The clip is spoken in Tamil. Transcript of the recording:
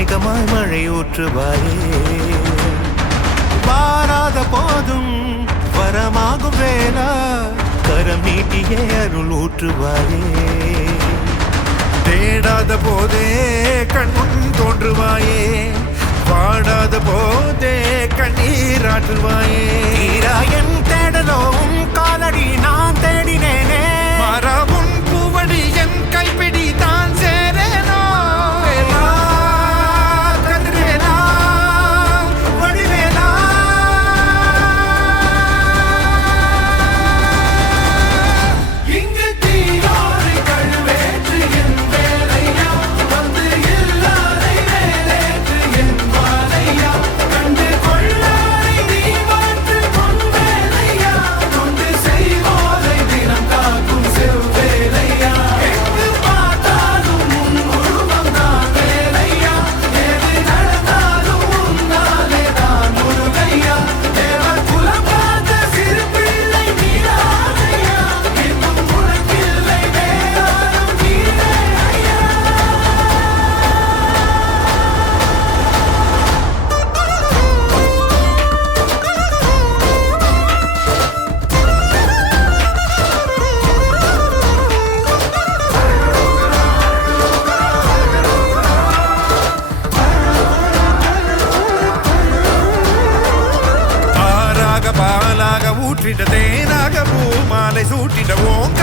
மேகமாய் மழை ஊற்றுவாயே வாராத போதும் வரமாகும் வேளா கரம் நீட்டியே அருள் ஊற்றுவாயே தேடாத போதே கண்முன் தோன்றுவாயே பாடாத போதே கண்ணீராற்றுவாயே என் தேடலோவும் காலடி நான் தேடினேனே மாறாவும் பூவடி என் கைப்பிடி தான் சேரேனோ கதிரேலா வடிவேலா இங்கு தீயோரை கழுவேற்று என் வேலையா வந்து இல்லாதை வேலேற்று என் வாழையா கண்டு கொள்ளாரை நீ மாற்று பொன் வேலையா கொண்டு செய்வோரை தினம் காக்கும் செவ்வேலையா எங்கு பார்த்தாலும் உன் உருவம் தான் வேலையா எது நடந்தாலும் உன்னாலே தான் முருகையா தேவர் குலம் பார்த்த சிறு பிள்ளை நீராதையா இன்னும் உனக்கில்லை வேறாரும் நீரே ஐயா ஆறாக பாலாக ஊற்றிட தேனாக பூமாலை சூட்டிட ஓங்க